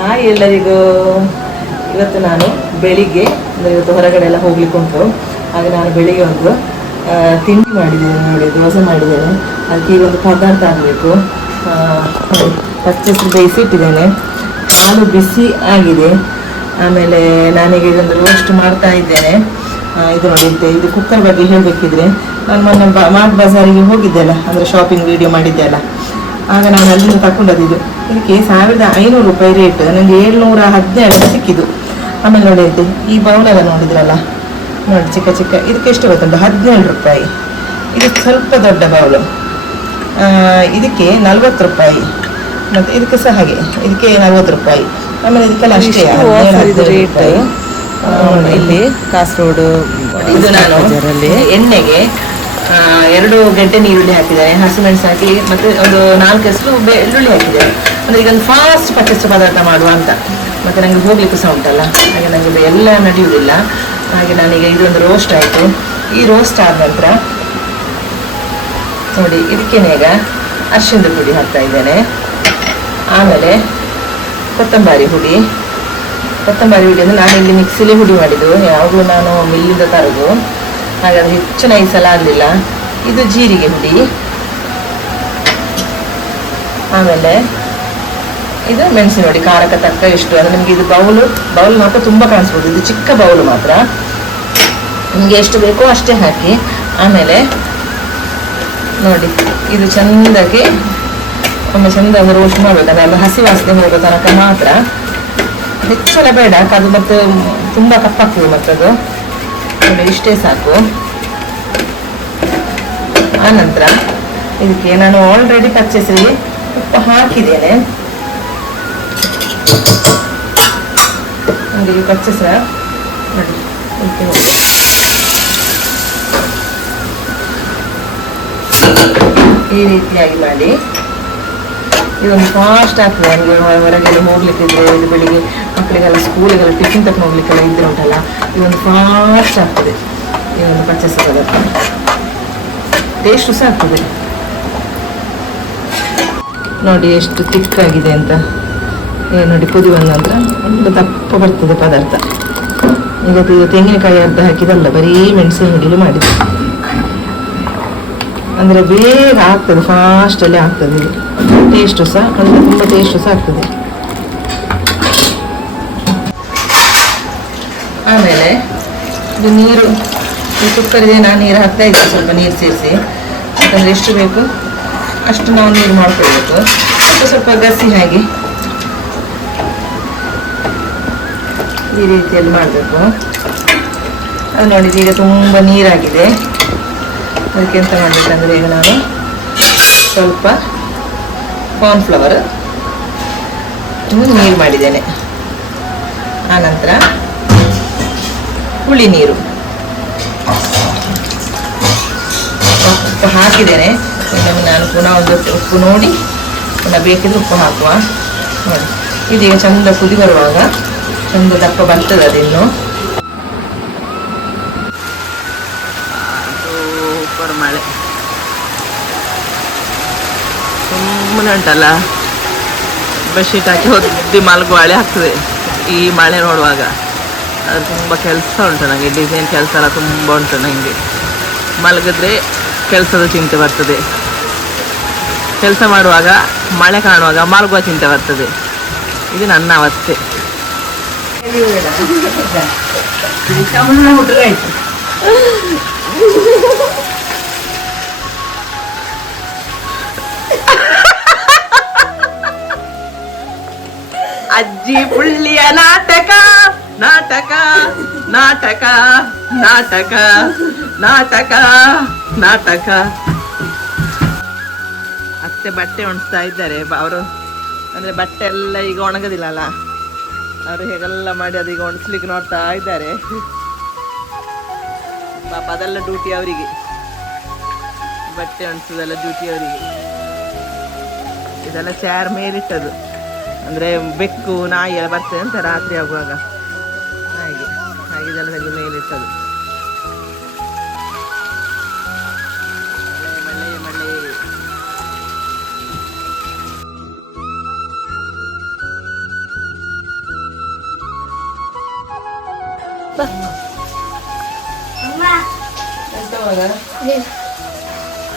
Hi ಎಲ್ಲರಿಗೂ. ಇವತ್ತು ನಾನು ಬೆಳಿಗ್ಗೆ ಇವತ್ತು ಹೊರಗಡೆ ಎಲ್ಲ ಹೋಗ್ಲಿಕ್ಕೆ ಉಂಟು. ಹಾಗೆ ನಾನು ಬೆಳಿಗ್ಗೆ ಒಂದು ತಿಂಡಿ ಮಾಡಿದ್ದೇನೆ ನೋಡಿ, ದೋಸೆ ಮಾಡಿದ್ದೇನೆ. ಅದಕ್ಕೆ ಈಗ ಒಂದು ಪದಾರ್ಥ ಆಗಬೇಕು. ಪಚ್ಚೆಸರು ಬೇಯಿಸಿಟ್ಟಿದ್ದೇನೆ, ಹಾಲು ಬಿಸಿ ಆಗಿದೆ. ಆಮೇಲೆ ನಾನೀಗ ಇದೊಂದು ರೋಸ್ಟ್ ಮಾಡ್ತಾ ಇದ್ದೇನೆ. ಇದು ನೋಡಿ, ಇದು ಕುಕ್ಕರ್ ಬಗ್ಗೆ ಹೇಳಬೇಕಿದ್ರೆ, ನಾನು ಮೊನ್ನೆ ಮಾರ್ಟ್ ಬಜಾರಿಗೆ ಹೋಗಿದ್ದೆ ಅಂದರೆ ಶಾಪಿಂಗ್ ವಿಡಿಯೋ ಮಾಡಿದ್ದೆ ಅಲ್ಲ, ಆಗ ನಾನು ಅಲ್ಲಿಂದ ತಗೊಂಡದ್ದು. ಇದಕ್ಕೆ 1500 ರೂಪಾಯಿ ರೇಟ್, ನನಗೆ 712 ಸಿಕ್ಕಿದ್ದು. ಆಮೇಲೆ ನೋಡಿ ಅಂತೆ ಈ ಬೌಲೆಲ್ಲ ನೋಡಿದ್ರಲ್ಲ ನೋಡಿ, ಚಿಕ್ಕ ಚಿಕ್ಕ, ಇದಕ್ಕೆ ಎಷ್ಟು ಗೊತ್ತುಂಟು? 17 ರೂಪಾಯಿ. ಇದು ಸ್ವಲ್ಪ ದೊಡ್ಡ ಬೌಲು, ಇದಕ್ಕೆ 40 ರೂಪಾಯಿ. ಮತ್ತು ಇದಕ್ಕೆ ಸಹ ಹಾಗೆ, ಇದಕ್ಕೆ 40 ರೂಪಾಯಿ. ಆಮೇಲೆ ಇದಕ್ಕೆಲ್ಲ ಅಷ್ಟೇ ರೇಟ್. ಇಲ್ಲಿ ಕಾಸರಗೋಡು ಇದು ನಾನು ಎಣ್ಣೆಗೆ 2 ಗಂಟೆ ನೀರುಳ್ಳಿ ಹಾಕಿದ್ದೇನೆ, ಹಸಿಮೆಣಸು ಹಾಕಿ, ಮತ್ತು ಒಂದು 4 ಹೆಸರು ಬೆಳ್ಳುಳ್ಳಿ ಹಾಕಿದ್ದೇನೆ. ಅಂದರೆ ಈಗ ಒಂದು ಫಾಸ್ಟ್ ಪಚ್ಚೆಸರು ಪದಾರ್ಥ ಮಾಡುವ ಅಂತ. ಮತ್ತು ನನಗೆ ಹೋಗ್ಲಿಕ್ಕೂ ಸಹ ಉಂಟಲ್ಲ, ಹಾಗೆ ನನಗೆ ಎಲ್ಲ ನಡೆಯುವುದಿಲ್ಲ. ಹಾಗೆ ನಾನೀಗ ಇದೊಂದು ರೋಸ್ಟ್ ಆಯಿತು. ಈ ರೋಸ್ಟ್ ಆದ ನಂತರ ನೋಡಿ, ಇದಕ್ಕೇನೆ ಈಗ ಅರಿಶಿಣದ ಪುಡಿ ಹಾಕ್ತಾ ಇದ್ದೇನೆ. ಆಮೇಲೆ ಕೊತ್ತಂಬರಿ ಹುಡಿ ಅಂದರೆ ನಾನು ಇಲ್ಲಿ ಮಿಕ್ಸಿಲೇ ಹುಡಿ ಮಾಡಿದ್ದು, ಯಾವಾಗಲೂ ನಾನು ಮಿಲ್ಲಿಂದ ತರೋದು, ಹಾಗಾದ್ರೆ ಹೆಚ್ಚು ನೈಸೆಲ್ಲ ಆಗಲಿಲ್ಲ. ಇದು ಜೀರಿಗೆ ಹುಡಿ. ಆಮೇಲೆ ಇದು ಮೆಣಸಿನ ಹುಡಿ, ಖಾರಕ್ಕೆ ತಕ್ಕ ಎಷ್ಟು. ಅಂದರೆ ನಿಮಗೆ ಇದು ಬೌಲ್ ಮಾತ್ರ ತುಂಬ ಕಾಣಿಸ್ಬೋದು, ಇದು ಚಿಕ್ಕ ಬೌಲು ಮಾತ್ರ, ನಿಮಗೆ ಎಷ್ಟು ಬೇಕೋ ಅಷ್ಟೇ ಹಾಕಿ. ಆಮೇಲೆ ನೋಡಿ, ಇದು ಚೆಂದಾಗಿ ಒಮ್ಮೆ ಚೆಂದಾಗಿ ರೋಸ್ಟ್ ಮಾಡಬೇಕಂದ್ರೆ ಅದು ಹಸಿ ವಾಸನೆ ಹೋಗೋ ತನಕ ಮಾತ್ರ, ಹೆಚ್ಚೆಲ್ಲ ಬೇಡ, ಅದು ಮತ್ತು ತುಂಬ ಕಪ್ಪಾಗ್ತದೆ ಮತ್ತದು. ನೋಡಿ, ಇಷ್ಟೇ ಸಾಕು. ಆನಂತರ ಇದಕ್ಕೆ ನಾನು ಆಲ್ರೆಡಿ ಪಚ್ಚೆಸರಿಗೆ ಉಪ್ಪು ಹಾಕಿದ್ದೇನೆ. ನನಗೆ ಈ ಪಚ್ಚೆಸರ ನೋಡಿ ಈ ರೀತಿಯಾಗಿ ಮಾಡಿ. ಇದೊಂದು ಫಾಸ್ಟ್ ಆಗ್ತದೆ ನನಗೆ. ಹೊರಗೆಲ್ಲ ಹೋಗ್ಲಿಕ್ಕಿದ್ರೆ, ಇದು ಬೆಳಿಗ್ಗೆ ಮಕ್ಕಳಿಗೆಲ್ಲ ಸ್ಕೂಲಿಗೆಲ್ಲ ಟಿಫಿನ್ ತಗೊಂಡು ಹೋಗ್ಲಿಕ್ಕೆಲ್ಲ ಇದ್ರೆ ಉಂಟಲ್ಲ, ಇದೊಂದು ಫಾಸ್ಟ್ ಆಗ್ತದೆ. ಇದೊಂದು ಪಚ್ಚೆಸರು ಪದಾರ್ಥ ಟೇಸ್ಟು ಸಹ ಆಗ್ತದೆ. ನೋಡಿ ಎಷ್ಟು ತಿಕ್ಕಾಗಿದೆ ಅಂತ. ನೋಡಿ, ಕುದಿ ಬಂದ ನಂತರ ಒಂದು ದಪ್ಪ ಬರ್ತದೆ ಪದಾರ್ಥ. ಈಗ ತೆಂಗಿನಕಾಯಿ ಅರ್ಧ ಹಾಕಿದಲ್ಲ, ಬರೀ ಮೆಣಸಿನ ಹುಡಿಲು ಮಾಡಿದೆ. ಅಂದರೆ ಬೇಗ ಆಗ್ತದೆ, ಫಾಸ್ಟಲ್ಲಿ ಆಗ್ತದೆ. ಇದು ಟೇಸ್ಟು ಸಹ ಅಂದರೆ ತುಂಬ ಟೇಸ್ಟು ಸಹ ಆಗ್ತದೆ. ಆಮೇಲೆ ಇದು ನೀರು, ಈ ಕುಕ್ಕರಿಗೆ ನಾನು ನೀರು ಹಾಕ್ತಾ ಇದ್ದೀನಿ, ಸ್ವಲ್ಪ ನೀರು ಸೇರಿಸಿ. ಯಾಕಂದರೆ ಎಷ್ಟು ಬೇಕು ಅಷ್ಟು ನಾವು ನೀರು ಮಾಡ್ಕೊಳ್ಬೇಕು. ಸ್ವಲ್ಪ ಗಸಿ ಹಾಗೆ ಈ ರೀತಿಯಲ್ಲಿ ಮಾಡಬೇಕು. ಅದು ನೋಡಿ, ಈಗ ತುಂಬ ನೀರಾಗಿದೆ. ಅದಕ್ಕೆ ಎಂತ ಮಾಡಬೇಕಂದ್ರೆ, ಈಗ ನಾನು ಸ್ವಲ್ಪ ಕಾರ್ನ್ಫ್ಲವರ್ ನೀರು ಮಾಡಿದ್ದೇನೆ. ಆನಂತರ ಹುಳಿ ನೀರು ಉಪ್ಪು ಹಾಕಿದ್ದೇನೆ. ಇನ್ನೊಮ್ಮೆ ನಾನು ಪುನಃ ಒಂದು ಉಪ್ಪು ನೋಡಿ ಪುನಃ ಬೇಕಿದ್ರೆ ಉಪ್ಪು ಹಾಕುವ. ನೋಡಿ, ಇದೀಗ ಚಂದ ಕುದಿ ಬರುವಾಗ ಚಂದ ದಪ್ಪ ಬರ್ತದೆ ಅದಿನ್ನು. ಸೂಪರ್ ಮಳೆ ಸುಮ್ಮನೆ ಉಂಟಲ್ಲ, ಬೆಡ್ಶೀಟ್ ಹಾಕಿ ಹೊದ್ದಿ ಮಲಗುವ ಮಳೆ ಆಗ್ತದೆ ಈ ಮಳೆ ನೋಡುವಾಗ. ಅದು ತುಂಬ ಕೆಲಸ ಉಂಟು ನನಗೆ, ಡಿಸೈನ್ ಕೆಲಸ ಎಲ್ಲ ತುಂಬ ಉಂಟು ನನಗೆ. ಮಲಗಿದ್ರೆ ಕೆಲಸದ ಚಿಂತೆ ಬರ್ತದೆ, ಕೆಲಸ ಮಾಡುವಾಗ ಮಳೆ ಕಾಣುವಾಗ ಮಲಗುವ ಚಿಂತೆ ಬರ್ತದೆ. ಇದು ನನ್ನ ಅವಸ್ಥೆ. ಅಜ್ಜಿ ಪುಳ್ಳಿಯ ನಾಟಕ ನಾಟಕ ನಾಟಕ ನಾಟಕ ನಾಟಕ ನಾಟಕ. ಅತ್ತೆ ಬಟ್ಟೆ ಒಣಸ್ತಾ ಇದ್ದಾರೆ ಅವರು. ಅಂದರೆ ಬಟ್ಟೆ ಎಲ್ಲ ಈಗ ಒಣಗೋದಿಲ್ಲಲ್ಲ, ಅವರು ಹೇಗೆಲ್ಲ ಮಾಡಿ ಅದೀಗ ಒಣಸ್ಲಿಕ್ಕೆ ನೋಡ್ತಾ ಇದ್ದಾರೆ. ಪಾಪ ಅದೆಲ್ಲ ಡ್ಯೂಟಿ ಅವರಿಗೆ, ಬಟ್ಟೆ ಒಣಸೋದೆಲ್ಲ ಡ್ಯೂಟಿ ಅವರಿಗೆ. ಇದೆಲ್ಲ ಚೇರ್ ಮೇಲಿಟ್ಟದು, ಅಂದರೆ ಬೆಕ್ಕು ನಾಯಿ ಎಲ್ಲ ಬರ್ತದೆ ಅಂತ ರಾತ್ರಿ ಆಗುವಾಗ, ಹಾಗೆ ಇದೆಲ್ಲ ತೆಗೆದು ಮೇಲಿಟ್ಟದು. ಮಳೆ ಮಳೆ ಮಳೆ.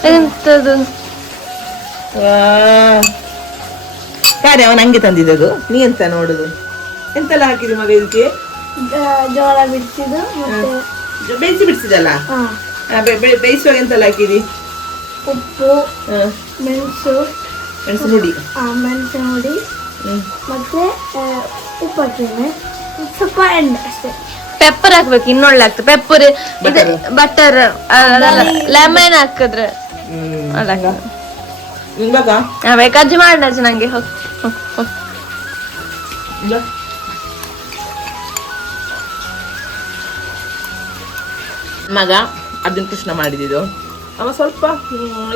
ಎಂತದು ಕಾರ್ಯ ಅವನು ಹಂಗೆ ತಂದಿದ್ದದು. ನೀ ಎಂತ ನೋಡುದು? ಎಂತೆಲ್ಲ ಹಾಕಿದಿ ಮಗ ಇದಕ್ಕೆ? ಜೋಳ ಬಿಡಿಸಿದ್ದು ಬೇಯಿಸಿ ಬಿಡಿಸಿದಲ್ಲ. ಬೇಯಿಸುವಾಗ ಎಂತೆಲ್ಲ ಹಾಕಿದಿ? ಉಪ್ಪು, ಮೆಣಸು ಹುಡಿ, ಮೆಣಸಿನ ಹುಡಿ, ಮತ್ತೆ ಉಪ್ಪು ಹಾಕಿದ್ದೇನೆ, ಸ್ವಲ್ಪ ಎಣ್ಣೆ ಅಷ್ಟೇ. ಪೆಪ್ಪರ್ ಹಾಕ್ಬೇಕು, ಇನ್ನೊಳ್ಳೆ ಆಗ್ತದೆ. ಪೆಪ್ಪರ್, ಬಟರ್, ಲೆಮನ್ ಹಾಕಿದ್ರೆ ಕಜ್ಜಿ ಮಾಡ ನಂಗೆ. ಮಗ ಅರ್ಜುನ್ ಕೃಷ್ಣ ಮಾಡಿದ್ದು ಅವ ಸ್ವಲ್ಪ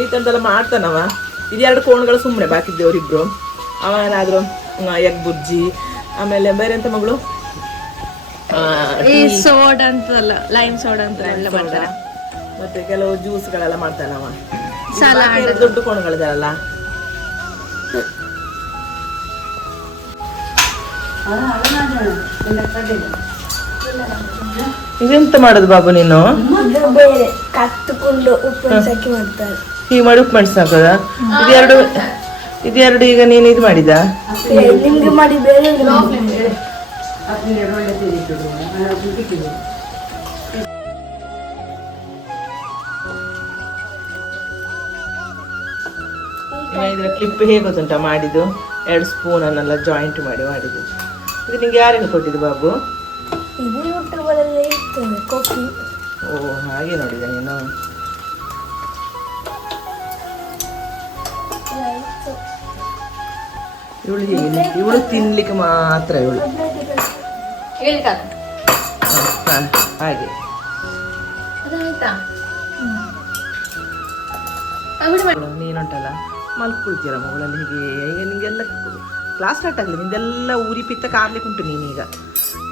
ಈ ಥರದ್ದೆಲ್ಲ ಮಾಡ್ತಾನವ. ಇದೆರಡು ಕೋಣಗಳು ಸುಮ್ಮನೆ ಬಾಕಿದ್ದೇವರಿಬ್ರು. ಅವನಾದ್ರೂ ಎಗ್ ಬುಜ್ಜಿ, ಆಮೇಲೆ ಬೇರೆ ಎಂತ ಮಗಳು ಸೋಡಾ ಅಂತಲ್ಲ, ಲೈಮ್ ಸೋಡಾ ಅಂತ ಮತ್ತೆ ಕೆಲವು ಜ್ಯೂಸ್ಗಳೆಲ್ಲ ಮಾಡ್ತಾನವ. ಸಲಾಡ್ ದೊಡ್ಡ ಕೋಣಗಳಿದಾರಲ್ಲ, ಇದೆಂತ ಮಾಡೋದು ಬಾಬು ನೀನು? ಕತ್ತುಕೊಂಡು ಉಪ್ಪು ಹಾಕಿ ಮಾಡ್ತಾರೆ. ಹೀಗೆ ಮಾಡಿ ಉಪ್ಪು ಮೆಣಸು ಹಾಕೋದ? ಇದೆರಡು ಈಗ ನೀನು ಇದು ಮಾಡಿದ? ನಿಮ್ಗೆ ಮಾಡಿ ಬೇರೆ ಇದರ ಕ್ಲಿಪ್ ಹೇಗೆ ಗೊತ್ತುಂಟ ಮಾಡಿದ್ದು? 2 ಸ್ಪೂನ್ ಅನ್ನೆಲ್ಲ ಜಾಯಿಂಟ್ ಮಾಡಿ ಮಾಡಿದ್ದು. ಇದು ನಿಂಗೆ ಯಾರಿಗೆ ಕೊಟ್ಟಿದ್ದು ಬಾಬು? ಇದು ಯೂಟ್ಯೂಬಲ್ಲಿ ಇರ್ತದೆ ಕಾಫಿ. ಓ ಹಾಗೆ ನೋಡಿದ ನೀನು. ಇವಳು ತಿನ್ಲಿಕ್ಕೆ ಮಾತ್ರ ಇವಳು. ಹಾಗೆ ನೀನುಂಟಲ್ಲ ಮಲ್ಕೊಳ್ತೀರ ಮಗಳಲ್ಲಿ. ಹೀಗೆ ಈಗ ನಿಂಗೆಲ್ಲ ಕ್ಲಾಸ್ ಸ್ಟಾರ್ಟ್ ಆಗಲಿ, ನಿಂದೆಲ್ಲ ಊರಿ ಪಿತ್ತ ಕಾರ್ಲಿಕ್ಕೆ ಉಂಟು. ನೀನೀಗ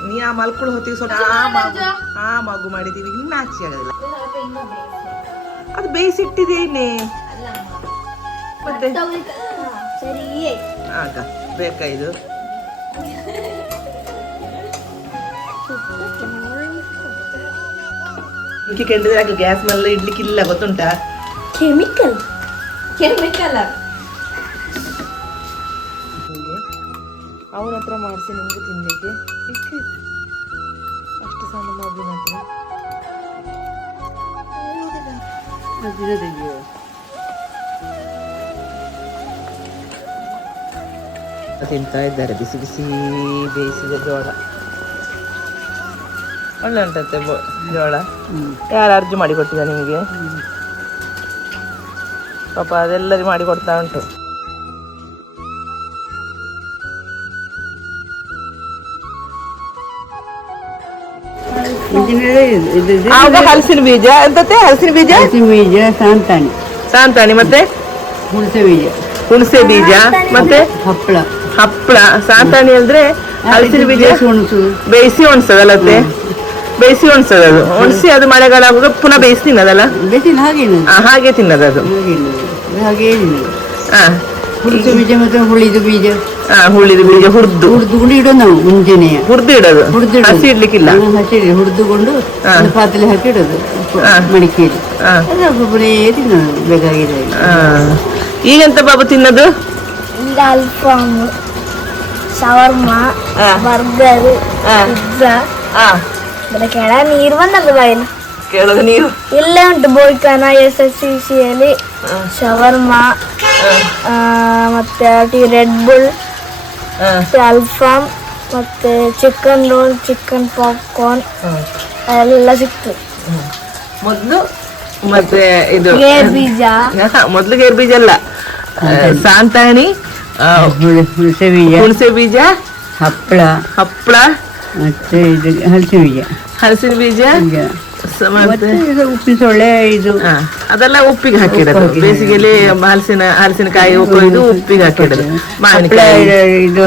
ನೀ ಆ ಮಲ್ಕೊಳ್ ಹೊತ್ತಿಗೆ ಸ್ವಲ್ಪ ಆ ಮಗು ಮಾಡಿದ್ದೀವಿ, ಇನ್ನು ನಾಚಿ ಆಗೋದಿಲ್ಲ. ಅದು ಬೇಯಿಸಿಟ್ಟಿದ್ದೇನೆ ಮತ್ತೆ ಆಗ ಬೇಕಾ ಇದು? ಕೆಂಡಿದ್ರೆ ಆಗ ಗ್ಯಾಸ್ ಮೇಲೆ ಇಡ್ಲಿಕ್ಕಿಲ್ಲ, ಗೊತ್ತುಂಟಾ? ಕೆಮಿಕಲ್ ಅವನ ಹತ್ರ ಮಾಡಿಸಿ ನಿಮ್ಗೆ ತಿನ್ಲಿಕ್ಕೆ ಅಷ್ಟು ಸಣ್ಣ ಮಗುವಿನ ಹತ್ರ ತಿಂತಾ ಇದ್ದಾರೆ. ಬಿಸಿ ಬಿಸಿ ಬೇಯಿಸಿದ ಜೋಳ ಒಳ್ಳೆ ಉಂಟಂತೆ ಜೋಳ. ಯಾರು ಅರ್ಜಿ ಮಾಡಿ ಕೊಟ್ಟಿದ ನಿಮಗೆ? ಪಾಪ ಅದೆಲ್ಲರಿಗೂ ಮಾಡಿ ಕೊಡ್ತಾ ಉಂಟು. ಹಲಸಿನ ಬೀಜ ಎಂತತೆ? ಹಲಸಿನ ಬೀಜ, ಸಾಂತಾಣಿ, ಮತ್ತೆ ಹುಣಸೆ ಬೀಜ, ಮತ್ತೆ ಹಪ್ಪಳ. ಸಾಂತಾಣಿ ಅಂದ್ರೆ ಹಲಸಿನ ಬೀಜ ಬೇಯಿಸಿ ಒಣಸದಲ್ಲತ್ತೆ? ಬೇಯಿಸಿ ಒಣಸದದು. ಒಣಸಿ ಅದು ಮಳೆಗಾಲ ಆಗುವಾಗ ಪುನಃ ಬೇಯಿಸಿ ತಿನ್ನದಲ್ಲ? ಹಾಗೆ ತಿನ್ನದದು. ಹುರಿದ ಬೀಜ ಮತ್ತೆ ಹುಳಿದ ಬೀಜ, ಹುಳಿದ ಬೀಜ ಹುರಿದುಕೊಂಡು ಇಡೋದು ನಾವು. ಮುಂಜಾನೆ ಹುರಿದು ಇಡೋದು, ಹಸಿ ಇಡ್ಲಿಕ್ಕಿಲ್ಲ. ಹಸಿ ಹುರಿದುಕೊಂಡು ಪಾತ್ರೆ ಹಾಕಿ ಇಡೋದು ಮಡಿಕೆಯಲ್ಲಿ. ಒಬ್ಬೊಬ್ಬರೇ ತಿನ್ನೋದು ಬೇಕಾಗಿದೆ. ಈಗೆಂತ ಬಾಬು ತಿನ್ನೋದು? Alfaham, shawarma, burger, pizza. ಕೆಳ ನೀರು ಬಂದದ್ದು ಬಾಯಲ್ಲಿ. ಕೇಳೋದು ನೀರು ಇಲ್ಲೇ ಉಂಟು ಬೋಯ್ಕಾನ SSCCಯಲ್ಲಿ ಶವರ್ಮಾ, ಮತ್ತೆ ರೆಡ್ ಬುಲ್, ಅಲ್ಫಾಮ್, ಮತ್ತೆ ಚಿಕನ್ ರೋಲ್, ಚಿಕನ್ ಪಾಪ್ಕಾರ್ನ್ ಎಲ್ಲ ಸಿಕ್ತು. ಮೊದಲು ಮತ್ತೆ ಇದು ಗೇರ್ ಬೀಜ, ಮೊದಲು ಗೇರ್ ಬೀಜ ಅಲ್ಲ, ಸಾಂತಾಣಿ, ಹುಣಸೆ ಬೀಜ, ಹಪ್ಪಳ, ಮತ್ತೆ ಇದು ಹಲಸಿನ ಬೀಜ, ಮತ್ತೆ ಉಪ್ಪಿನ ಸೊಳ್ಳೆ. ಇದು ಅದೆಲ್ಲ ಉಪ್ಪಿಗೆ ಹಾಕಿರೋದು. ಬೇಸಿಗೆಯಲ್ಲಿ ಹಲಸಿನಕಾಯಿ ಇದು ಉಪ್ಪಿಗೆ ಹಾಕಿರೋದು. ಇದು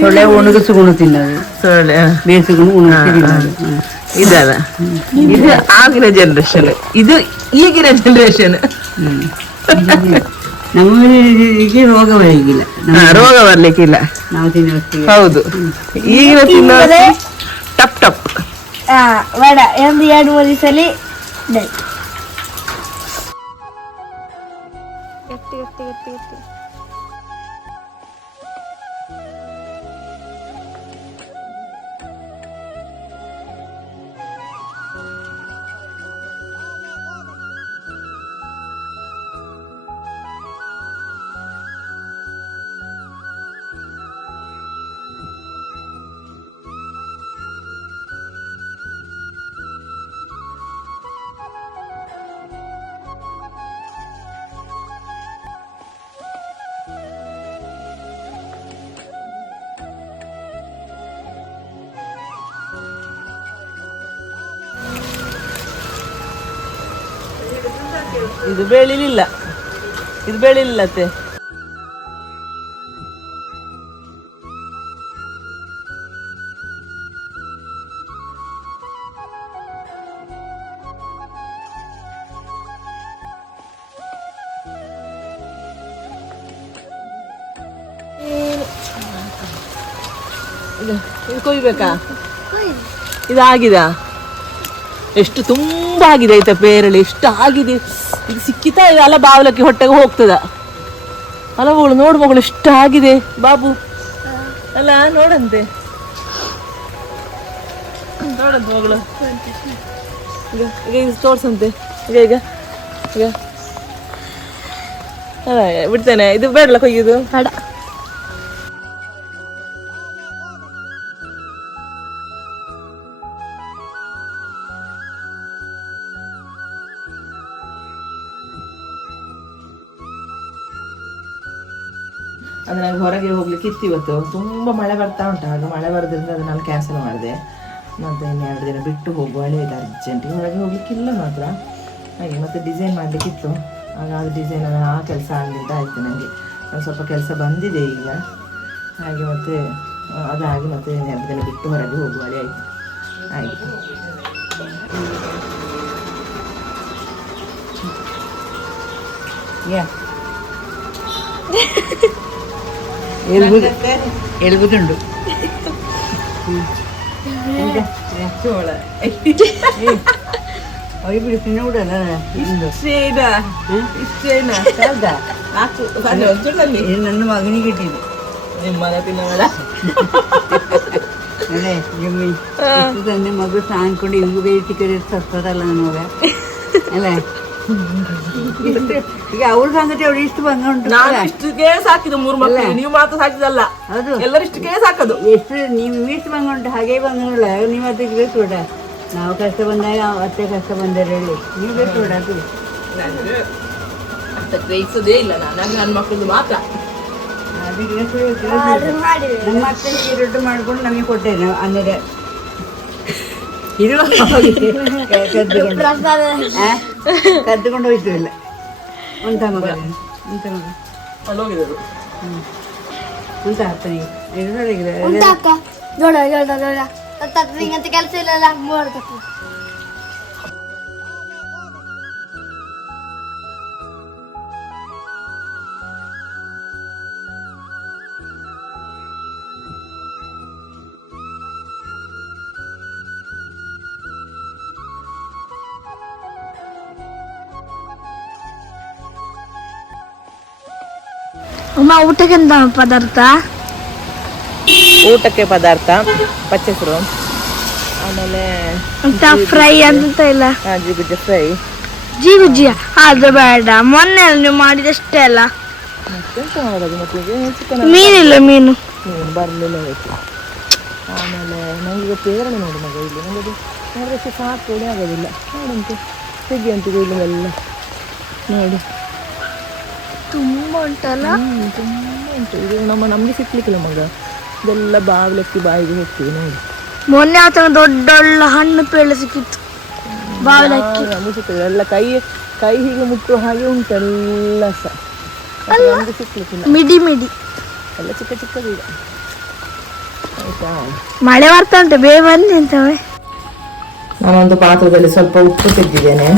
ಸೊಳ್ಳೆ ಒಣಗಿಸ್ಕೊಂಡು ತಿನ್ನೋದು, ಸೊಳ್ಳೆ ಬೇಯಿಸಿಕೊಂಡು ಒಣಗಿಸಿ ತಿನ್ನೋದು. ಇದಲ್ಲ, ಇದು ಆಗಿನ ಜನರೇಷನ್, ಇದು ಈಗಿನ ಜನರೇಷನ್. ನಮಗೆ ರೋಗ ಬರಲಿಕ್ಕಿಲ್ಲ, ರೋಗ ಬರ್ಲಿಕ್ಕಿಲ್ಲ. ನಾವು ತಿನ್ನೋದು ಹೌದು. ಈಗಿನ ತಿನ್ನೋ ಟಪ್ ಟಪ್ ಬೇಡ ಒಂದು 2-3 ಸಲ ಡೈ. ಗಟ್ಟಿ ಗಟ್ಟಿ ಗಟ್ಟಿ ಗಟ್ಟಿ. ಇದು ಬೆಳಿಲಿಲ್ಲ, ಇದು ಬೆಳಿಲಿಲ್ಲತ್ತೆ. ಇದು ಕೊಯ್ಬೇಕಾ? ಇದಾಗಿದಾ? ಎಷ್ಟು ತುಂಬಾ ಆಗಿದೆ ಆಯ್ತಾ ಪೇರಳೆ, ಎಷ್ಟು ಆಗಿದೆ. ಇದು ಸಿಕ್ಕಿತಾ ಇದು ಅಲ್ಲ, ಬಾವಲಕ್ಕೆ ಹೊಟ್ಟೆಗೆ ಹೋಗ್ತದ ಅಲ್ಲ ಮಗಳು? ನೋಡು ಮಗಳು ಎಷ್ಟು ಆಗಿದೆ ಬಾಬು, ಅಲ್ಲ ನೋಡಂತೆ, ನೋಡಂತೆ ಮಗಳು. ಈಗ ಈಗ ಇದು ತೋರ್ಸಂತೆ, ಈಗ ಈಗ ಈಗ ಅಲ್ಲ ಬಿಡ್ತೇನೆ. ಇದು ಬೇಡಲ್ಲ ಕೊಯ್ಯುದು? ಬೇಡ. ಅದು ನನಗೆ ಹೊರಗೆ ಹೋಗ್ಲಿಕ್ಕೆ ಇತ್ತು ಇವತ್ತು. ತುಂಬ ಮಳೆ ಬರ್ತಾ ಉಂಟು, ಹಾಗೆ ಮಳೆ ಬರೋದ್ರಿಂದ ಅದು ನಾನು ಕ್ಯಾನ್ಸಲ್ ಮಾಡಿದೆ. ಮತ್ತು ಇನ್ನು 2 ದಿನ ಬಿಟ್ಟು ಹೋಗುವ ಇದೆ, ಅರ್ಜೆಂಟಿಗೆ ಹೊರಗೆ ಹೋಗ್ಲಿಕ್ಕಿಲ್ಲ ಮಾತ್ರ. ಹಾಗೆ ಮತ್ತು ಡಿಸೈನ್ ಮಾಡಲಿಕ್ಕಿತ್ತು, ಆಗ ಅದು ಡಿಸೈನ್ ಆ ಕೆಲಸ ಆಗಲಿಂದ ಆಯಿತು. ನನಗೆ ಸ್ವಲ್ಪ ಕೆಲಸ ಬಂದಿದೆ ಈಗ, ಹಾಗೆ ಮತ್ತು ಅದಾಗಿ ಮತ್ತು 2 ದಿನ ಬಿಟ್ಟು ಹೊರಗೆ ಹೋಗುವ ಆಯಿತು. ಆಯಿತು. ಎಲ್ಬುದುಂಡು ಬಿಡು ತಿನ್ನೋಡಲ್ಲ. ನನ್ನ ಮಗನಿಗೆ ಇಟ್ಟಿದ್ದು ನಿಮ್ಮನೆ ತಿನ್ನೋಣ. ಅದೇ ಜಮ್ಮಿ ತಂದೆ ಮಗು ಸಹ ಅನ್ಕೊಂಡು ಇವ್ರು ಬೇಟಿ ಕಡೆ ಸತ್ತದಲ್ಲ ನನ್ನ ಮಗ ಅಲ್ಲ. ಈಗ ಅವ್ರ ಸಂಗತಿ ಅವ್ರು ಇಷ್ಟು ಬಂಗ ಉಂಟು. ನಾನು ಇಷ್ಟಕ್ಕೆ ಸಾಕಿದ್ದು 3 ಮಕ್ಕಳು, ನೀವು ಮಾತ್ರ ಸಾಕಿದಲ್ಲ. ಹೌದು, ಎಲ್ಲರೂ ಇಷ್ಟಕ್ಕೆ ಸಾಕೋದು. ಎಷ್ಟು ನೀವು ಇಷ್ಟು ಬಂಗ ಉಂಟು, ಹಾಗೆ ಬಂಗಲ್ಲ. ನೀವು ಅದಕ್ಕೆ ಬೇಕು ಬಿಡ. ನಾವು ಕಷ್ಟ ಬಂದಾಗ ಅತ್ತೆ ಕಷ್ಟ ಬಂದರೆ ಹೇಳಿ ನೀವು ಬೇಕು ಬಿಡ. ಅದು ಅಂತ ಗ್ರಹಿಸೋದೇ ಇಲ್ಲ ನಾನು, ನನ್ನ ಮಕ್ಕಳದು ಮಾತ್ರ. ನಮ್ಮ ಅತ್ತೆ ರೊಟ್ಟು ಮಾಡ್ಕೊಂಡು ನಮಗೆ ಕೊಟ್ಟೇನೆ ಅಂದರೆ ಕದ್ದುಕೊಂಡು ಹೋಯ್ತು ಇಲ್ಲ. ಉಂಟ ಮಗ, ಉಂಟ ಮಗ ಅಲ್ಲಿ ಹೋಗಿದ್ರು. ಉಂಟ ಅಪ್ಪನಿಗೆ ಕೆಲಸ ಇಲ್ಲ. ಅಮ್ಮ ಊಟಕ್ಕೆ ಎಂತ ಪದಾರ್ಥ? ಊಟಕ್ಕೆ ಪದಾರ್ಥ ಪಚ್ಚೆಸರು, ಆಮೇಲೆ ಫ್ರೈ ಅಂತ ಇಲ್ಲ, ಜಿಗುಜ್ಜೆ ಫ್ರೈ. ಜಿಗುಜ್ಜಿಯ ಅದು ಬೇಡ, ಮೊನ್ನೆ ನೀವು ಮಾಡಿದಷ್ಟೇ ಅಲ್ಲ. ಮತ್ತೆಂತ ಮಾಡೋದು? ಮತ್ತೆ ಚಿಕನ್ ಮೀನಿಲ್ಲ, ಮೀನು ಬರಲಿಲ್ಲ ಇವತ್ತು. ಆಮೇಲೆ ನನಗೆ ಪೇರಳೆ ನೋಡಿ ಮಗ, ಇಲ್ಲಿ ನನಗೆ ನೋಡಿದಷ್ಟು ಸಾಕು ಆಗೋದಿಲ್ಲ. ನೋಡಂತೆ ತೆಗಿ ಅಂತಿದೆ ಇಲ್ಲೆಲ್ಲ ನೋಡಿ, ತುಂಬ ಉಂಟಲ್ಲ. ತುಂಬ ಉಂಟು. ಇದು ನಮಗೆ ಸಿಕ್ಲಿಕ್ಕಿಲ್ಲ ಮಗ, ಇದೆಲ್ಲ ಬಾಗ್ಲಕ್ಕಿ ಬಾಯಿಗೆ ಹೋಗ್ತೀವಿ ನೋಡಿ. ಮೊನ್ನೆ ಆತ ದೊಡ್ಡೊಳ್ಳ ಹಣ್ಣು ಪೇಳೆ ಸಿಕ್ಕಿತ್ತು ಬಾವಿಲಕ್ಕಿ. ನಮಗೆ ಸಿಕ್ಕಿಲ್ಲ, ಎಲ್ಲ ಕೈ ಕೈ ಹೀಗೆ ಮುಟ್ಟುವ ಹಾಗೆ ಉಂಟೆಲ್ಲ ಸಹ. ನಮಗೆ ಸಿಕ್ಲಿಕ್ಕಿಲ್ಲ, ಮಿಡಿ ಮಿಡಿ ಎಲ್ಲ ಚಿಕ್ಕ ಚಿಕ್ಕದು ಈಗ. ಆಯ್ತಾ, ಮಳೆ ಬರ್ತಾ ಉಂಟು, ಬೇಗ ಬನ್ನಿ ಅಂತವೆ. ನಾನೊಂದು ಪಾತ್ರದಲ್ಲಿ ಸ್ವಲ್ಪ ಉಪ್ಪು ತೆಗೆದಿದ್ದೇನೆ.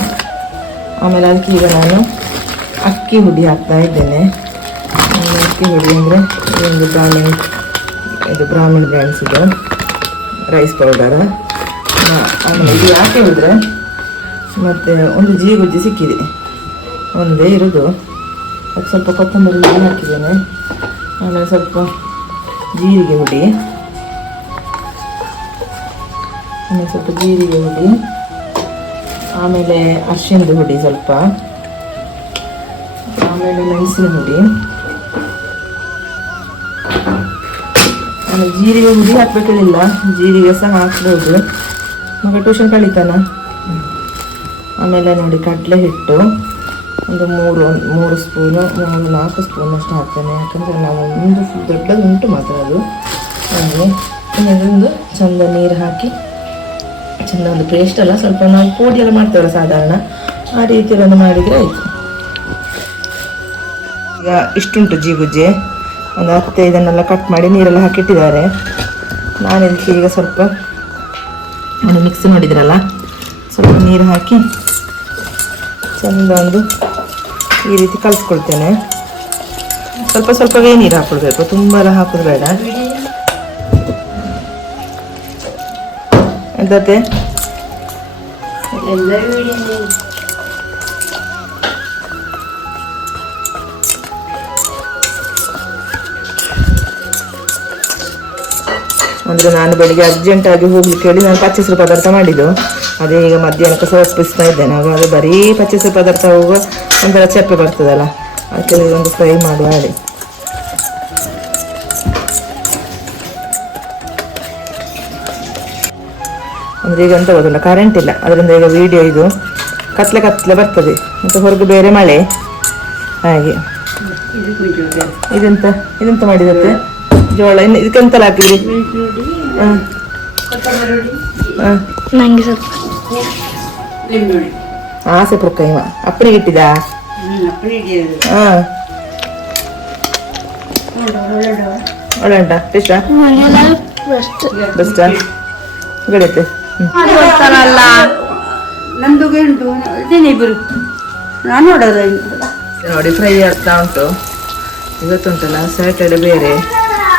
ಆಮೇಲೆ ಅದಕ್ಕೆ ಈಗ ನಾನು ಅಕ್ಕಿ ಹುಡಿ ಹಾಕ್ತಾ ಇದ್ದೇನೆ. ಅಕ್ಕಿ ಹುಡಿ ಅಂದರೆ ಒಂದು ಇದು ಬ್ರಾಹ್ಮಣ ಬ್ರ್ಯಾಂಡ್ಸ್ ಇದು ರೈಸ್ ಪೌಡರ್. ಆಮೇಲೆ ಇದು ಯಾಕೆ ಹೇಳಿದ್ರೆ ಮತ್ತು ಒಂದು ಜೀಗುಜ್ಜಿ ಸಿಕ್ಕಿದೆ, ಒಂದೇ ಇರೋದು. ಅದು ಸ್ವಲ್ಪ ಕೊತ್ತಂಬರಿ ಹುಡಿ ಹಾಕಿದ್ದೇನೆ. ಆಮೇಲೆ ಸ್ವಲ್ಪ ಜೀರಿಗೆ ಹುಡಿ, ಆಮೇಲೆ ಸ್ವಲ್ಪ ಜೀರಿಗೆ ಹುಡಿ, ಆಮೇಲೆ ಅರಿಶಿಣದ ಹುಡಿ ಸ್ವಲ್ಪ, ಆಮೇಲೆ ಮೆಣಸಿನ ಹುಡಿ, ಆಮೇಲೆ ಜೀರಿಗೆ ಹುಡಿ ಹಾಕ್ಬೇಕಿಲ್ಲ, ಜೀರಿಗೆ ಸಹ ಹಾಕ್ಬೋದು. ಮಗ ಟ್ಯೂಷನ್ ಕಳೀತಾನ. ಆಮೇಲೆ ನೋಡಿ ಕಡಲೆ ಹಿಟ್ಟು ಒಂದು ಮೂರು ಸ್ಪೂನು 4 ಸ್ಪೂನಷ್ಟು ಹಾಕ್ತೇನೆ. ಯಾಕಂದರೆ ನಾವು ಒಂದು ದೊಡ್ಡದು ಉಂಟು ಮಾತ್ರ ಅದು. ಹಾಗೆ ಇನ್ನೊಂದು ಚಂದ ನೀರು ಹಾಕಿ ಚೆಂದ ಒಂದು ಪೇಸ್ಟ್ ಅಲ್ಲ, ಸ್ವಲ್ಪ ನಾವು ಪುಡಿ ಎಲ್ಲ ಮಾಡ್ತೇವಲ್ಲ ಸಾಧಾರಣ, ಆ ರೀತಿ ಒಂದು ಮಾಡಿದರೆ ಆಯಿತು. ಈಗ ಇಷ್ಟುಂಟು ಜೀಗುಜ್ಜೆ, ಒಂದು 10 ಇದನ್ನೆಲ್ಲ ಕಟ್ ಮಾಡಿ ನೀರೆಲ್ಲ ಹಾಕಿಟ್ಟಿದ್ದಾರೆ. ನಾನು ಇದಕ್ಕೆ ಈಗ ಸ್ವಲ್ಪ ಒಂದು ಮಿಕ್ಸಿ ನೋಡಿದ್ರಲ್ಲ, ಸ್ವಲ್ಪ ನೀರು ಹಾಕಿ ಚೆಂದ ಒಂದು ಈ ರೀತಿ ಕಲಿಸ್ಕೊಳ್ತೇನೆ. ಸ್ವಲ್ಪ ಸ್ವಲ್ಪವೇ ನೀರು ಹಾಕೊಳ್ಬೇಕು, ತುಂಬ ಎಲ್ಲ ಹಾಕೋದು ಬೇಡ. ಎಂತತೆ ಅಂದರೆ ನಾನು ಬೆಳಿಗ್ಗೆ ಅರ್ಜೆಂಟಾಗಿ ಹೋಗ್ಲಿಕ್ಕೆ ಹೇಳಿ ನಾನು ಪಚ್ಚೆಸರು ಪದಾರ್ಥ ಮಾಡಿದ್ದು, ಅದೇ ಈಗ ಮಧ್ಯಾಹ್ನಕ್ಕೆ ಸಹ ಒಪ್ಪಿಸ್ತಾ ಇದ್ದೇನೆ. ಅದು ಬರೀ ಪಚ್ಚೆಸರು ಪದಾರ್ಥ ಹೋಗುವ ಒಂಥರ ಚಪ್ಪೆ ಬರ್ತದಲ್ಲ, ಅದಕ್ಕೆ ಒಂದು ಫ್ರೈ ಮಾಡುವ ಹಾಗೆ. ಅಂದರೆ ಈಗ ಅಂತ ಗೊತ್ತಿಲ್ಲ, ಕರೆಂಟ್ ಇಲ್ಲ, ಅದರಿಂದ ಈಗ ವಿಡಿಯೋ ಇದು ಕತ್ಲೆ ಬರ್ತದೆ, ಮತ್ತು ಹೊರಗೆ ಬೇರೆ ಮಳೆ, ಹಾಗೆ. ಇದೆಂತ ಮಾಡಿದತ್ತೆ ಜೋಳ, ಇನ್ನು ಇದಕ್ಕೆಂತೆಲ್ಲ ಹಾಕಿದ್ರಿ? ನಂಗೆ ಸ್ವಲ್ಪ ಆಸೆ ಪುಕ್ಕ ಇವ ಅಪ್ಪನಿಗೆ ಇಟ್ಟಿದ. ಒಳ್ಳೆ ಉಂಟಾ? ಟೇಸ್ಟಾ? ಬೆಸ್ಟಾ? ಗಡಿಯತ್ತೆ ನಂದು ಉಂಟು ಇದೇನೆ ಇಬ್ಬರು ನಾನು ನೋಡೋದ ನೋಡಿ ಫ್ರೈ ಆಗ್ತಾ ಉಂಟು. ಇವತ್ತುಂಟಲ್ಲ ಸ್ಯಾಟರ್ಡೆ ಬೇರೆ,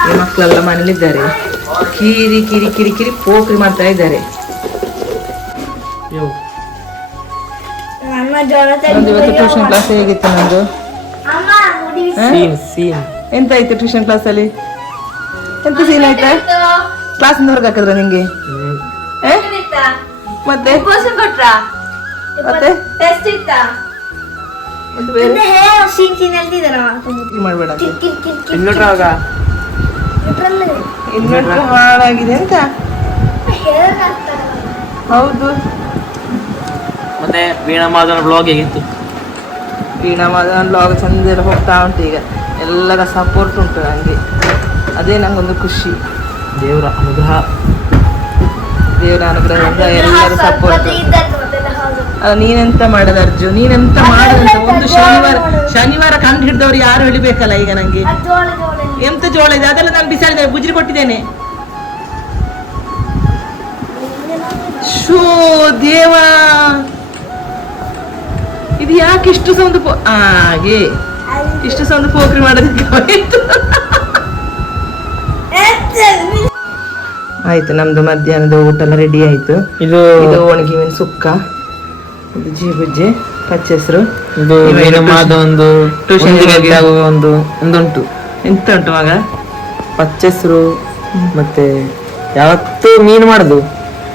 ಈ ಮಕ್ಕಳೆಲ್ಲ ಮನೇಲಿದ್ದಾರೆ, ಕಿರಿ ಕಿರಿ ಕಿರಿ ಕಿರಿ ಪೋಖ್ರಿ ಮಾಡ್ತಾ ಇದ್ದಾರೆ. ಇವತ್ತು ಟ್ಯೂಷನ್ ಕ್ಲಾಸ್ ಹೇಗಿತ್ತು ನಂದು? ಎಂತ ಆಯ್ತು ಟ್ಯೂಷನ್ ಕ್ಲಾಸ್ ಅಲ್ಲಿ? ಎಂತ ಸೀನ್ ಆಯ್ತಾ? ಕ್ಲಾಸಿಂದ ಹೊರಗೆ ಹಾಕಿದ್ರ ನಿಂಗೆ? ಮತ್ತೆ ಮಾಡ್ಬೇಡ, ಇನ್ವರ್ಟರ್ ಹಾಳಾಗಿದೆ ಅಂತ. ಹೌದು, ಮತ್ತೆ ವೀಣಾ ಮಾಧವನ ಬ್ಲಾಗ್ ಹೇಗಿತ್ತು? ವೀಣಾ ಮಾಧವನ ಬ್ಲಾಗ್ ಚಂದ ಹೋಗ್ತಾ ಉಂಟು. ಈಗ ಎಲ್ಲರ ಸಪೋರ್ಟ್ ಉಂಟು ನನಗೆ, ಅದೇ ನಂಗೊಂದು ಖುಷಿ. ದೇವರ ಅನುಗ್ರಹ, ದೇವರ ಅನುಗ್ರಹದಿಂದ ಎಲ್ಲರೂ ಸಪೋರ್ಟ್. ನೀನೆಂತ ಮಾಡದ ಅರ್ಜುನ್, ನೀನೆಂತ ಮಾಡದಂತ ಒಂದು ಶನಿವಾರ ಕಂಡು ಹಿಡಿದವ್ರು ಯಾರು ಹೇಳಿಬೇಕಲ್ಲ ಈಗ ನಂಗೆ. ಎಂತ ಜೋಳ ಇದೆ ಅದೆಲ್ಲ ನಾನು ಬಿಸಾಡಿದೆ, ಗುಜ್ರಿ ಕೊಟ್ಟಿದ್ದೇನೆ. ಶೋ ದೇವಾ, ಇದು ಯಾಕೆ ಇಷ್ಟು ಸಹ ಒಂದು ಹಾಗೆ ಇಷ್ಟು ಸಹ ಒಂದು ಪೋಖ್ರಿ ಮಾಡೋದಕ್ಕೆ ಆಯ್ತು. ನಮ್ದು ಮಧ್ಯಾಹ್ನದ ಊಟ ಎಲ್ಲ ರೆಡಿ ಆಯ್ತು. ಇದು ಒಣಗಿ ಮೀನು ಸುಕ್ಕ, ಇದು ಜೀಗುಜ್ಜೆ, ಪಚ್ಚೆಸರು, ಇದು ಒಂದು ಟ್ಯೂಷನ್ ಒಂದುಂಟು. ಎಂತ ಉಂಟು ಮಗ? ಪಚ್ಚೆಸರು. ಮತ್ತೆ ಯಾವತ್ತೂ ಮೀನು ಮಾಡುದು,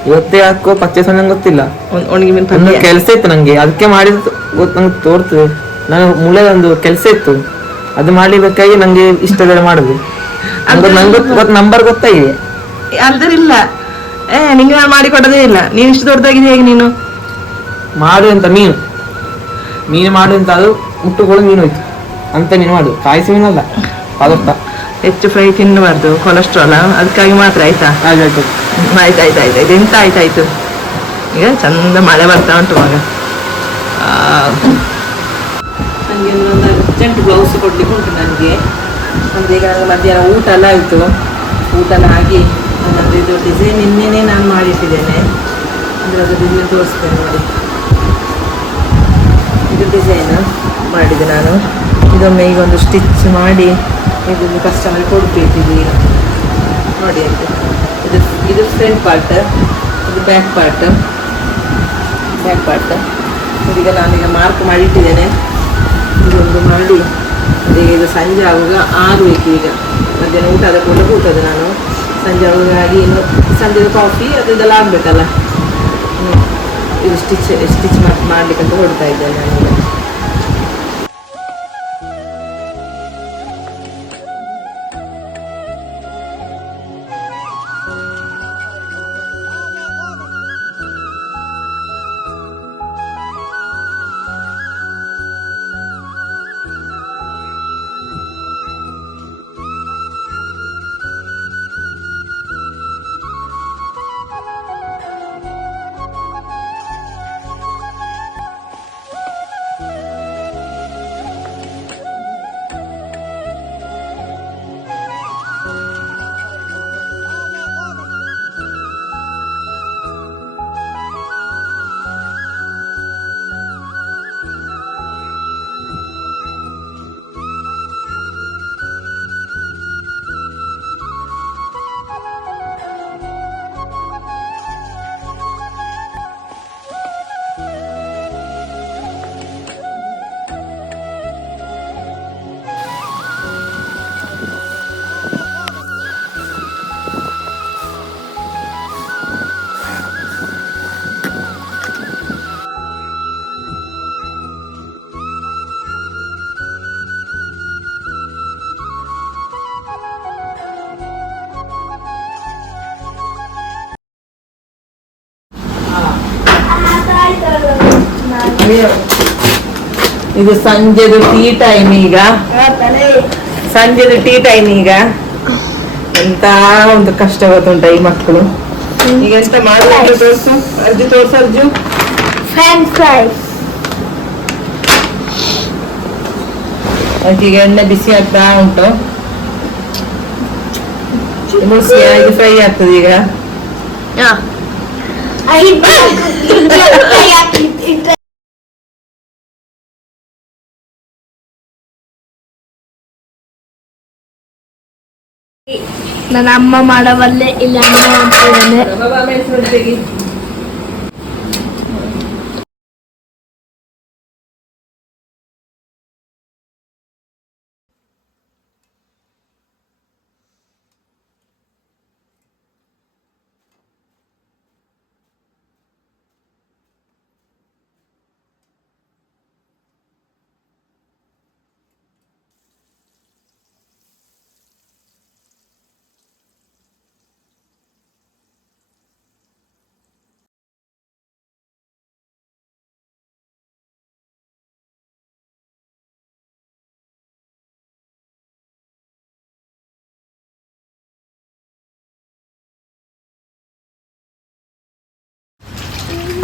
ಇವತ್ತೇ ಹಾಕೋ ಪಚ್ಚೆಸರು ನಂಗೆ ಗೊತ್ತಿಲ್ಲ. ಒಣಗಿ ಮೀನು ಕೆಲಸ ಇತ್ತು ನಂಗೆ, ಅದಕ್ಕೆ ಮಾಡಿದ್ದು ನಂಗೆ ತೋರ್ತದೆ. ನಾನು ಮೂಲೆ ಒಂದು ಕೆಲಸ ಇತ್ತು, ಅದು ಮಾಡ್ಲಿಬೇಕಾಗಿ ನಂಗೆ ಇಷ್ಟಗಳ ಮಾಡುದು. ನಂಗೆ ನಂಬರ್ ಗೊತ್ತಾಗಿದೆ, ಅಲ್ದರಿಲ್ಲ ನಿಂಗೆ ನಾನು ಮಾಡಿ ಕೊಡೋದೇ ಇಲ್ಲ. ನೀನು ಇಷ್ಟು ದೊಡ್ಡದಾಗಿದೆ ಹೇಗೆ ನೀನು ಮಾಡುವಂತ ಮೀನು ಮಾಡುವಂತ, ಅದು ಮುಟ್ಟುಗಳು ಮೀನು ಹೋಯ್ತು ಅಂತ ಮೀನು ಮಾಡು, ಕಾಯಿಸಿ ಮೀನಲ್ಲ ಪದಾರ್ಥ. ಹೆಚ್ಚು ಫ್ರೈ ತಿನ್ನಬಾರ್ದು, ಕೊಲೆಸ್ಟ್ರಾಲ್, ಅದಕ್ಕಾಗಿ ಮಾತ್ರ. ಆಯ್ತಾ? ಆಯ್ತು ಆಯ್ತಾಯ್ತಾಯ್ತು. ಎಂತ ಆಯ್ತಾಯ್ತು. ಈಗ ಚಂದ ಮಳೆ ಬರ್ತಾ ಉಂಟು ಮಗ. ನನಗೆ ಒಂದು ಅರ್ಜೆಂಟ್ ಬ್ಲೌಸ್ ಕೊಡ್ಲಿಕ್ಕೆ ಉಂಟು ನನಗೆ. ಅಂದರೆ ಈಗ ನನಗೆ ಮಧ್ಯಾಹ್ನ ಊಟ ಎಲ್ಲ ಆಯಿತು, ಊಟನ ಆಗಿ ನನ್ನದು ಇದು ಡಿಸೈನ್ ನಿನ್ನೆನೇ ನಾನು ಮಾಡಿಟ್ಟಿದ್ದೇನೆ. ಅಂದರೆ ಅದು ಡಿಸೈನ್ ತೋರಿಸ್ತೇನೆ ನೋಡಿ. ಇದು ಡಿಸೈನ್ ಮಾಡಿದೆ ನಾನು. ಇದೊಮ್ಮೆ ಈಗ ಒಂದು ಸ್ಟಿಚ್ ಮಾಡಿ ಇದನ್ನು ಕಸ್ಟಮರ್ ಕೊಡ್ಬೇಕು. ಈಗ ನೋಡಿ ಅಂತ ಇದು ಫ್ರಂಟ್ ಪಾರ್ಟ್, ಇದು ಬ್ಯಾಕ್ ಪಾರ್ಟ್. ಇದೀಗ ನಾನೀಗ ಮಾರ್ಕ್ ಮಾಡಿಟ್ಟಿದ್ದೇನೆ. ಇದೊಂದು ಮಾಡಿ ಈಗ ಇದು ಸಂಜೆ ಆಗುವಾಗ ಆಗಬೇಕು. ಈಗ ಮಧ್ಯಾಹ್ನ ಊಟ ಆದ ಕೂಡ ಕೂತದ್ದು ನಾನು. ಸಂಜೆ ಆಗುವಾಗ ಆಗಿ ಇನ್ನು ಸಂಜೆದು ಕಾಫಿ ಅದೆಲ್ಲ ಆಗಬೇಕಲ್ಲ. ಇದು ಸ್ಟಿಚ್ ಮಾಡ್ಲಿಕ್ಕಂತ ಹೊಡ್ತಾ ಇದ್ದೇನೆ ನಾನೀಗ. ಇದು ಸಂಜೆದು ಟೀ ಟೈಮ್ ಈಗ. ಸಂಜೆದು ಟೀ ಟೈಮ್ ಈಗ. ಎಂತ ಒಂದು ಕಷ್ಟ ಗೊತ್ತುಂಟ ಈ ಮಕ್ಕಳು. ಈಗ ಎಂತ ಮಾಡುವುದು ತೋರ್ಸು ಅರ್ಜು. French fries. ಈಗ ಎಣ್ಣೆ ಬಿಸಿ ಆಗ್ತಾ ಉಂಟು. ಮುಳುಸಿಯಾಗಿ ಫ್ರೈ ಆಗ್ತದೆ ಈಗ. ನನ್ನ ಅಮ್ಮ ಮಾಡವಲ್ಲೇ ಇಲ್ಲ ಅಮ್ಮ ಅಂತಿದ್ದಾನೆ.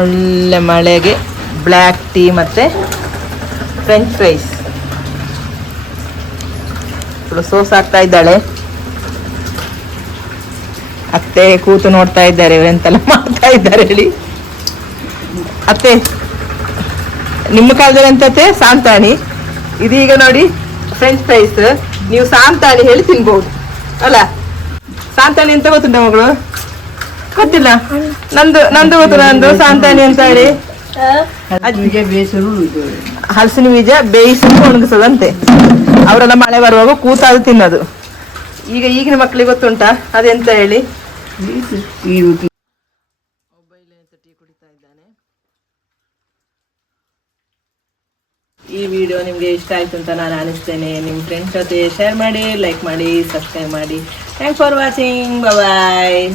ಒಳ್ಳೆ ಮಳೆಗೆ ಬ್ಲ್ಯಾಕ್ ಟೀ ಮತ್ತೆ ಫ್ರೆಂಚ್ ಫ್ರೈಸ್. ಸೋಸ್ ಹಾಕ್ತಾ ಇದ್ದಾಳೆ ಅತ್ತೆ. ಕೂತು ನೋಡ್ತಾ ಇದ್ದಾರೆ ಇವರೆಂತೆಲ್ಲ ಮಾಡ್ತಾ ಇದ್ದಾರೆ ಹೇಳಿ. ಅತ್ತೆ ನಿಮ್ಮ ಕಾಲದಲ್ಲಿ ಎಂತತೆ ಸಾಂತಾಣಿ, ಇದೀಗ ನೋಡಿ ಫ್ರೆಂಚ್ ಫ್ರೈಸ್. ನೀವು ಸಾಂತಾಣಿ ಹೇಳಿ ತಿನ್ಬಹುದು ಅಲ್ಲ. ಸಾಂತಾಣಿ ಅಂತ ಗೊತ್ತುಂಟ ಮಗಳು? ಗೊತ್ತಿಲ್ಲ. ನಂದು ಗೊತ್ತು. ನಂದು ಸಾಂತಾಣಿ ಅಂತ ಹೇಳಿ ಹಲಸಿನ ಬೀಜ ಬೇಯಿಸಿ ಒಣಗಿಸೋದಂತೆ. ಅವರೆಲ್ಲ ಮಳೆ ಬರುವಾಗ ಕೂತಾದು ತಿನ್ನೋದು. ಈಗಿನ ಮಕ್ಕಳಿಗೆ ಗೊತ್ತುಂಟಾ ಅದೆಂತ ಹೇಳಿ? ಟೀ ಕುಡಿತಾ ಇದ್ದಾನೆ. ಈ ವಿಡಿಯೋ ನಿಮ್ಗೆ ಇಷ್ಟ ಆಯ್ತು ಅಂತ ನಾನು ಅನಿಸ್ತೇನೆ. ನಿಮ್ಮ ಫ್ರೆಂಡ್ಸ್ ಜೊತೆ ಶೇರ್ ಮಾಡಿ, ಲೈಕ್ ಮಾಡಿ, ಸಬ್ಸ್ಕ್ರೈಬ್ ಮಾಡಿ. Thanks for watching. ಬಾಯ್.